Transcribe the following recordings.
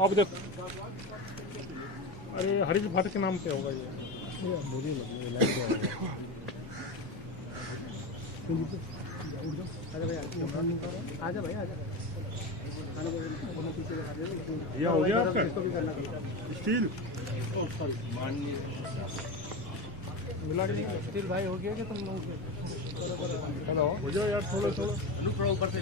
अब देखो, अरे हरीश भट्ट के नाम पे होगा ये। आजा भाई आजा। ये हो गया आपका स्टील मिला के स्टील भाई हो गया कि तुम लोग हेलो हो जाओ यार थोड़ा थोड़ा ऊपर से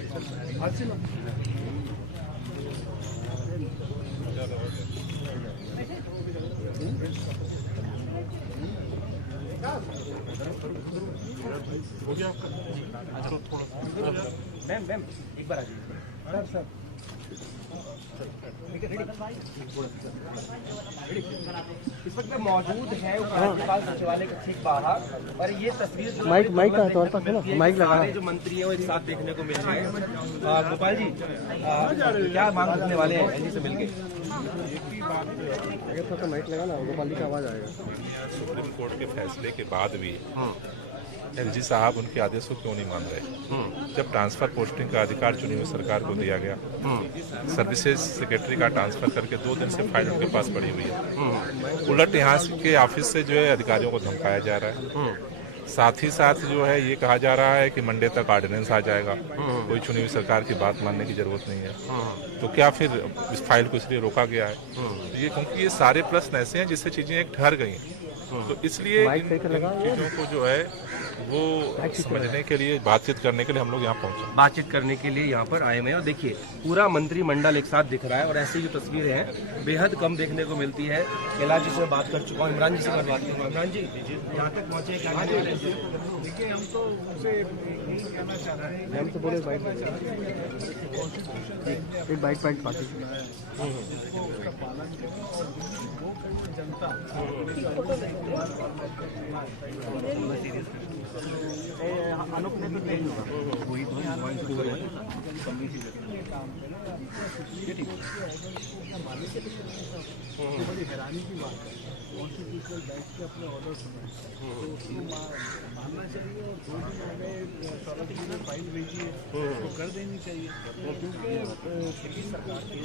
हो गया आपका। थोड़ा मैम मैम एक बार आ जाइए सर इस वक्त मौजूद है उपराज्यपाल सचिवालय के ठीक बाहर और ये तस्वीर माइक का तौर पर है ना, माइक लगा जो मंत्री हैं वो एक साथ देखने को मिल रहे हैं। गोपाल जी क्या मांग रखने वाले हैं एलजी से मिलकर? तो माइक लगा ना, गोपाल जी का आवाज आएगा। सुप्रीम कोर्ट के फैसले के बाद भी एलजी साहब उनके आदेश को क्यों नहीं मान रहे? जब ट्रांसफर पोस्टिंग का अधिकार चुनी हुई सरकार को दिया गया, सर्विसेज सेक्रेटरी का ट्रांसफर करके 2 दिन से फाइल उनके पास पड़ी हुई है। उलट यहाँ के ऑफिस से जो है अधिकारियों को धमकाया जा रहा है। साथ ही साथ जो है ये कहा जा रहा है कि मंडे तक ऑर्डिनेंस आ जाएगा, कोई चुनी हुई सरकार की बात मानने की जरूरत नहीं है। तो क्या फिर इस फाइल को इसलिए रोका गया है? ये क्योंकि ये सारे प्रश्न ऐसे हैं जिससे चीजें एक ठहर गई हैं। तो इसलिए इन चीजों को जो है वो समझने के लिए, बातचीत करने के लिए हम लोग यहाँ पहुंचे। बातचीत करने के लिए यहाँ पर आए हुए हैं और देखिए पूरा मंत्रिमंडल एक साथ दिख रहा है और ऐसी जो तस्वीरें हैं बेहद कम देखने को मिलती है। कैलाश जी से बात कर चुका हूँ, इमरान जी से बात करूँगा। इमरान जी यहाँ तक पहुँचे क्या? देखिए हम तो उनसे यही कहना चाह रहे हैं, हम तो बोले बाइक एक बाइक पार्टी उसका पालन करें और जनता अनुप ने तो नहीं होगा वही बड़ी हैरानी की बात है। कॉन्स्टिट्यूशनल बेंच के अपने ऑर्डर सुने तो उसको मानना चाहिए और 2 दिन हमें सौरभ जी ने फाइल भेजी है तो कर देनी चाहिए, क्योंकि सरकार के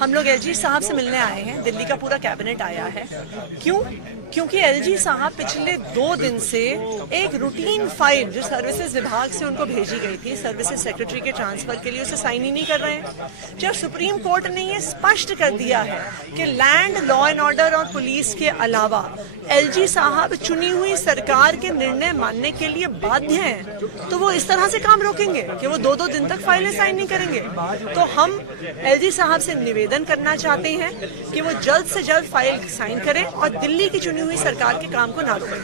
हम लोग एलजी साहब से मिलने आए हैं। दिल्ली का पूरा कैबिनेट आया है। क्यों? क्योंकि एलजी साहब पिछले 2 दिन से एक रूटीन फाइल जो सर्विसेज विभाग से उनको भेजी गई थी सर्विसेज सेक्रेटरी के ट्रांसफर के लिए, उसे साइन ही नहीं कर रहे हैं। जब सुप्रीम कोर्ट ने ये स्पष्ट कर दिया है कि लैंड, लॉ एंड ऑर्डर और पुलिस के अलावा एलजी साहब चुनी हुई सरकार के निर्णय मानने के लिए बाध्य हैं, तो वो इस तरह से काम रोकेंगे कि वो 2-2 दिन तक फाइलें साइन नहीं करेंगे। तो हम एलजी साहब से निवेदन करना चाहते हैं कि वो जल्द से जल्द फाइल साइन करें और दिल्ली की चुनी हुई सरकार के काम को ना रोकें।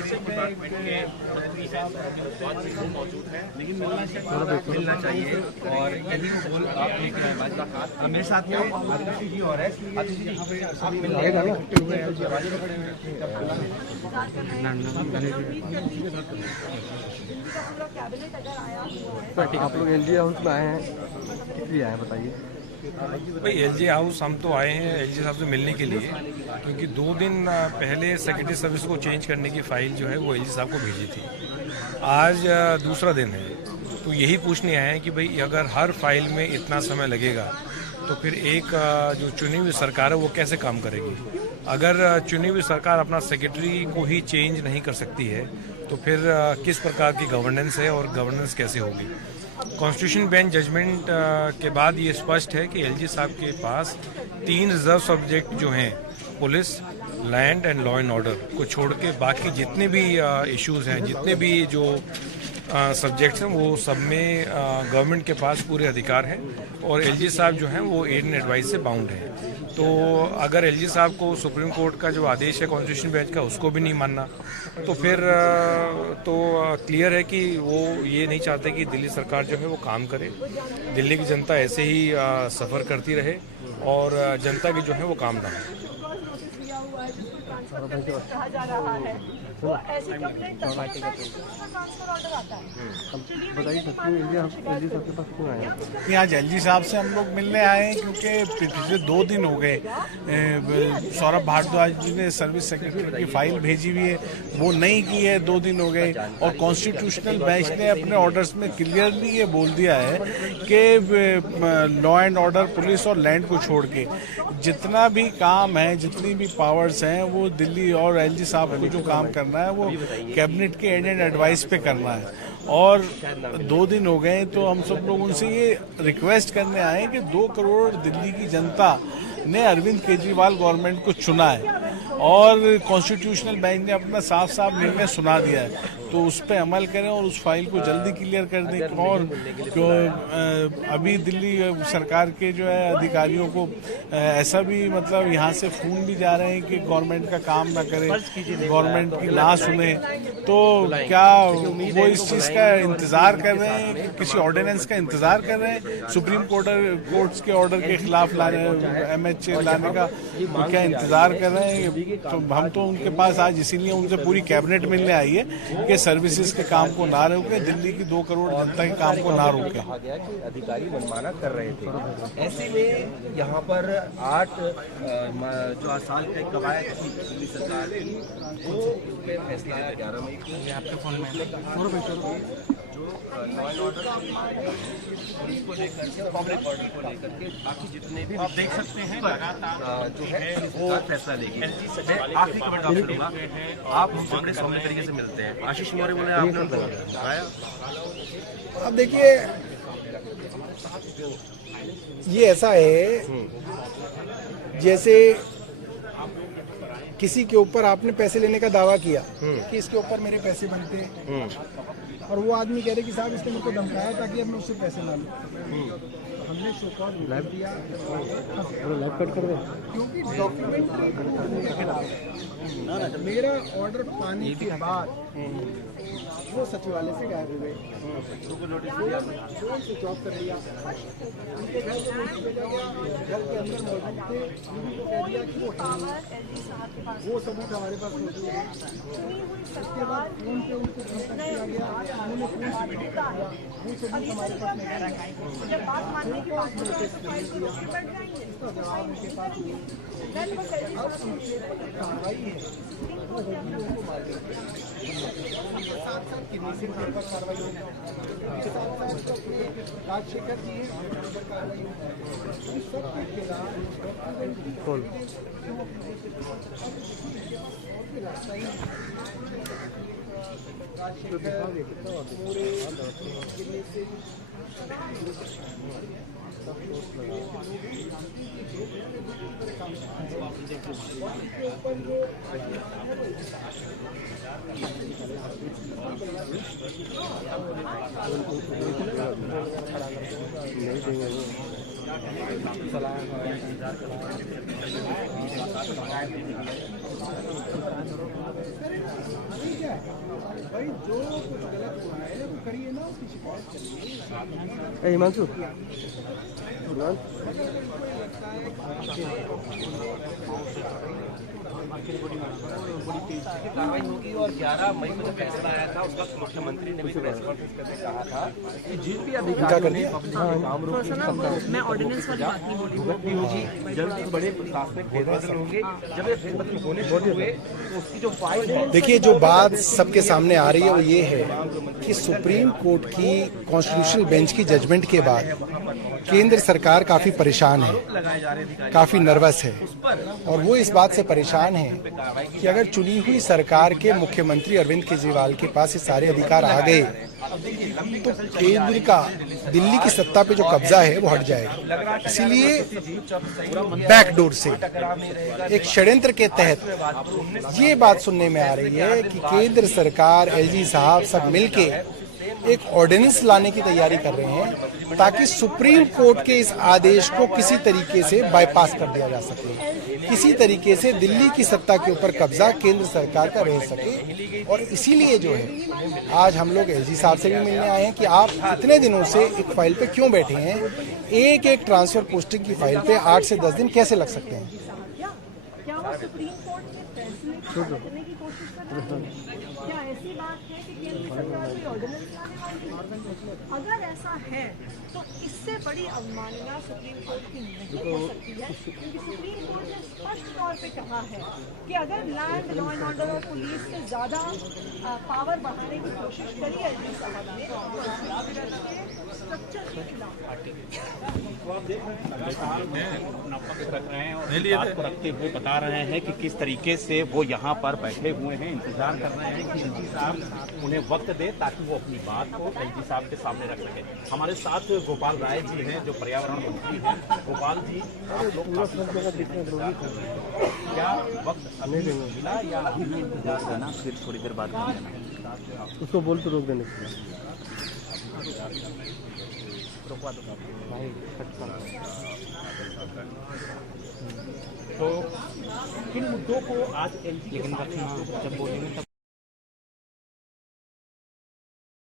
मिलना चाहिए और यही बोल आप मेरे साथ में आतिशी जी और है। आतिशी जी आप आप लोग एलजी हाउस में आए हैं, किस लिए आए हैं बताइए? भाई एलजी हाउस हम तो आए हैं एलजी साहब से मिलने के लिए, क्योंकि 2 दिन पहले सेक्रेटरी सर्विस को चेंज करने की फाइल जो है वो एलजी साहब को भेजी थी। आज दूसरा दिन है, तो यही पूछने आए हैं कि भाई अगर हर फाइल में इतना समय लगेगा तो फिर एक जो चुनी हुई सरकार है वो कैसे काम करेगी? अगर चुनी हुई सरकार अपना सेक्रेटरी को ही चेंज नहीं कर सकती है तो फिर किस प्रकार की गवर्नेंस है और गवर्नेंस कैसे होगी? कॉन्स्टिट्यूशन बेंच जजमेंट के बाद ये स्पष्ट है कि एलजी साहब के पास 3 रिजर्व सब्जेक्ट जो हैं, police, land and law and order को छोड़ के बाकी जितने भी इश्यूज हैं, जितने भी जो सब्जेक्ट्स हैं, वो सब में गवर्नमेंट के पास पूरे अधिकार हैं और एलजी साहब जो हैं वो एड एंड एडवाइस से बाउंड हैं। तो अगर एलजी साहब को सुप्रीम कोर्ट का जो आदेश है कॉन्स्टिट्यूशन बेंच का उसको भी नहीं मानना, तो फिर तो क्लियर है कि वो ये नहीं चाहते कि दिल्ली सरकार जो है वो काम करे। दिल्ली की जनता ऐसे ही सफ़र करती रहे और जनता की जो है वो काम ना हो। कहा जा रहा है, तो ऐसी कंप्लेंट ट्रांसफर ऑर्डर आता है। बताइए सच्ची में एलजी साहब के पास क्यों आए हैं? कि आज एलजी साहब से हम लोग मिलने आए हैं क्योंकि पिछले 2 दिन हो गए सौरभ भारद्वाज जी ने सर्विस सेक्रेटरी की फाइल भेजी हुई है, वो नहीं की है, 2 दिन हो गए। और कॉन्स्टिट्यूशनल बेंच ने अपने ऑर्डर्स में क्लियरली ये बोल दिया है कि लॉ एंड ऑर्डर, पुलिस और लैंड को छोड़ के जितना भी काम है, जितनी भी पावर्स हैं, वो दिल्ली और एलजी साहब को जो काम करना है वो कैबिनेट के एड एंड एडवाइस पे करना है। और 2 दिन हो गए तो हम सब लोग उनसे ये रिक्वेस्ट करने आए कि 2 करोड़ दिल्ली की जनता ने अरविंद केजरीवाल गवर्नमेंट को चुना है और कॉन्स्टिट्यूशनल बेंच ने अपना साफ साफ निर्णय सुना दिया है, तो उस पर अमल करें और उस फाइल को जल्दी क्लियर कर दें। और जो अभी दिल्ली सरकार के जो है अधिकारियों को ऐसा भी मतलब यहाँ से फोन भी जा रहे हैं कि गवर्नमेंट का काम ना करें, गवर्नमेंट की ना सुने, तो क्या वो इस चीज़ का इंतज़ार कर रहे हैं, किसी ऑर्डिनेंस का इंतज़ार कर रहे हैं सुप्रीम कोर्ट्स के ऑर्डर के खिलाफ MHA लाने का, तो क्या इंतज़ार कर रहे हैं? तो हम तो उनके पास आज इसीलिए उनसे पूरी कैबिनेट मिलने आई है कि सर्विसेज के काम को ना रोके, दिल्ली की 2 करोड़ जनता के काम को ना रोके। कहा गया कि अधिकारी मनमाना कर रहे थे, ऐसे में यहाँ पर 8 जो साल तक कवायद थी दिल्ली सरकार की, वो फैसला आया 11 मई को। आपके फोन में जो लॉ एंड ऑर्डर पुलिस को लेकर के, पब्लिक ऑर्डर को लेकर के बाकी जितने भी आप देख सकते हैं लगातार जो है वो फैसला लेगी। आखिरी कमेंट आपसे लूंगा, आप हमसे बड़े सौम्य तरीके से मिलते हैं। आशीष मौर्य बोले आपने बताया। अब देखिए ये ऐसा है जैसे किसी के ऊपर आपने पैसे लेने का दावा किया कि इसके ऊपर मेरे पैसे बनते हैं, और वो आदमी कह रहे कि साहब इसने मेरे को धमकाया ताकि अब मैं उससे पैसे ला लूँ। हमने शो कॉल दिया, लाइव कट कर दे, क्योंकि डॉक्यूमेंट्री मेरा ऑर्डर पाने के बाद वो सचिवालय से गायब हो गए, फोन स्विच ऑफ कर लिया, उनके घर के अंदर मौजूद थे, को कह दिया कि वो सबूत हमारे पास मौजूद है। उसके बाद फोन पे उनको कॉन्टेक्ट किया गया, उन्होंने फोन स्विच ऑफ कर दिया, वो सबूत हमारे पास नहीं है। इसका जवाब उनके पास कार्रवाई है, वो होगी, उनको मार साथ साथ किडनी के ऊपर कार्रवाई होगी, राजशेखर जी पर कार्रवाई होगी, इस सब के खिलाफ भाई जो कुछ गलत हुआ है वो करिए ना, उसकी शिकायत करिए। हिमांशु कार्रवाई होगी। और 11 मई को जो फैसला आया था उसका मुख्यमंत्री ने भी प्रेस कॉन्फ्रेंस करके कहा था कि जिन भी अधिकारियों ने काम रोकी, मैं ऑर्डिनेंस वाली बात नहीं बोली, भी होगी, जल्दी बड़े प्रशासनिक फेरबदल होंगे। जब ये फेरबदल होने शुरू हुए तो उसकी जो फाइल है, देखिए जो बात सबके सामने आ रही है वो ये है कि सुप्रीम कोर्ट की कॉन्स्टिट्यूशनल बेंच की जजमेंट के बाद केंद्र सरकार काफी परेशान है, काफी नर्वस है, और वो इस बात से परेशान है कि अगर चुनी हुई सरकार के मुख्यमंत्री अरविंद केजरीवाल के पास ये सारे अधिकार आ गए तो केंद्र का दिल्ली की सत्ता पे जो कब्जा है वो हट जाएगा। इसीलिए बैकडोर से एक षड्यंत्र के तहत ये बात सुनने में आ रही है कि केंद्र सरकार, एलजी साहब सब मिलके एक ऑर्डिनेंस लाने की तैयारी कर रहे हैं ताकि सुप्रीम कोर्ट के इस आदेश को किसी तरीके से बाईपास कर दिया जा सके, किसी तरीके से दिल्ली की सत्ता के ऊपर कब्जा केंद्र सरकार का रह सके। और इसीलिए जो है आज हम लोग एलजी साहब से भी मिलने आए हैं कि आप इतने दिनों से एक फाइल पे क्यों बैठे हैं, एक एक ट्रांसफर पोस्टिंग की फाइल पे 8 से 10 दिन कैसे लग सकते हैं। क्या वो सुप्रीम कोर्ट के फैसले करने की कोशिश कर रहा है? क्या ऐसी बात है कि केंद्र सरकार कोई ऑर्डिनेंस लाने वाली है? अगर ऐसा है तो इससे बड़ी अवमानना सुप्रीम कोर्ट की नहीं हो सकती है, क्योंकि सुप्रीम कोर्ट ने स्पष्ट तौर पे कहा है कि अगर लैंड, लॉ एंड ऑर्डर और पुलिस से ज्यादा पावर बढ़ाने की कोशिश करी एलजी साहब ने तो स्ट्रक्चर के खिलाफ अपना पक्ष रख रहे हैं और बात को रखते हुए बता रहे हैं कि किस तरीके से वो यहाँ पर बैठे हुए हैं, इंतजार कर रहे हैं कि एलजी साहब उन्हें वक्त दे ताकि वो अपनी बात को एलजी साहब के सामने रख सके। हमारे साथ गोपाल राय जी हैं जो पर्यावरण मंत्री हैं। गोपाल जी, आप लोग क्या वक्त अभी मिला या अभी भी इंतजार करना, फिर थोड़ी देर बाद उसको बोल तो रोक देने के लिए तो किन मुद्दों को आज एलजी जब बोलेंगे तब